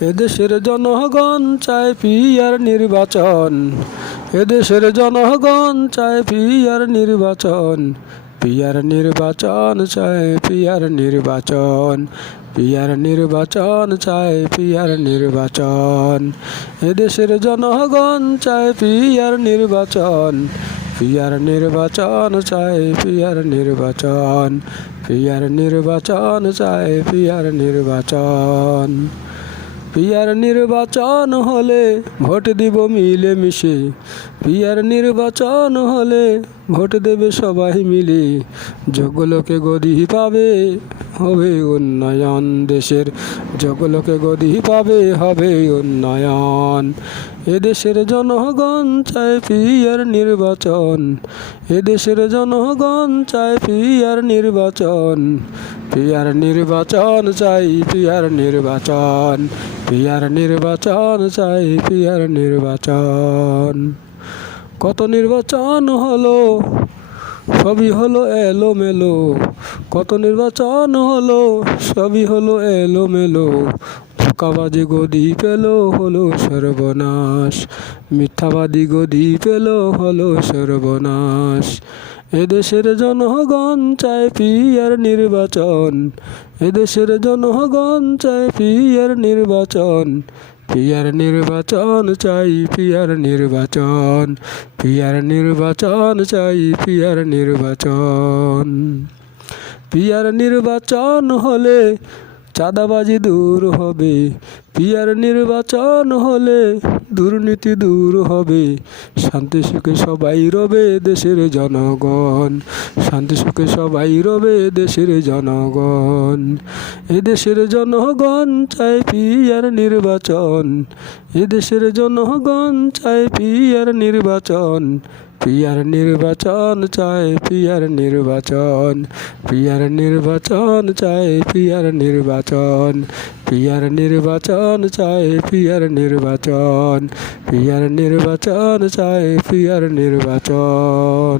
এদেশের জনগণ চায় পিয়ার নির্বাচন, এদেশের জনগণ চায় পিয়ার নির্বাচন, পিয়ার নির্বাচন চায় পিয়ার নির্বাচন, পিয়ার নির্বাচন চায় পিয়ার নির্বাচন। এদেশের জনগণ চায় পিয়ার নির্বাচন, পিয়ার নির্বাচন চায় পিয়ার নির্বাচন, পিয়ার নির্বাচন চায় পিয়ার নির্বাচন। পিয়ার নির্বাচন হলে ভোট দিব মিলে মিশে, পিয়ার নির্বাচন হলে ভোট দেবে সবাই মিলে। যোগ্য লোকে গদি পাবে, হবে উন্নয়ন দেশের, যোগ্য লোকে গদি পাবে, হবে উন্নয়ন। এদেশের জনগণ চায় পিয়ার নির্বাচন, এদেশের জনগণ চায় পিয়ার নির্বাচন, পিয়ার নির্বাচন চাই পিয়ার নির্বাচন, পিয়ার নির্বাচন চাই পিয়ার নির্বাচন। কত নির্বাচন হলো, সবই হলো এলোমেলো, কত নির্বাচন হলো, সবই হলো এলোমেলো। ধোঁকাবাজি গদি পেল, হলো সর্বনাশ, মিথ্যাবাদী গদি পেল, হলো সর্বনাশ। এদেশের জনগণ চায় পিয়ার নির্বাচন, এদেশের জনগণ চায় পিয়ার নির্বাচন, পিয়ার নির্বাচন চাই পিয়ার নির্বাচন, পিয়ার নির্বাচন চাই পিয়ার নির্বাচন। পিয়ার নির্বাচন হলে চাঁদাবাজি দূর হবে, পিয়ার নির্বাচন হলে দুর্নীতি দূর হবে। শান্তি সুখে সবাই রবে দেশের জনগণ, শান্তি সুখে সবাই রবে দেশের জনগণ। এদেশের জনগণ চায় পিয়ার নির্বাচন, এদেশের জনগণ চায় পিয়ার নির্বাচন, পিয়ার নির্বাচন চায় পিয়ার নির্বাচন, পিয়ার নির্বাচন চায় পিয়ার নির্বাচন, পিয়ার নির্বাচন চায় পিয়ার নির্বাচন, পিয়ার নির্বাচন চায় পিয়ার নির্বাচন।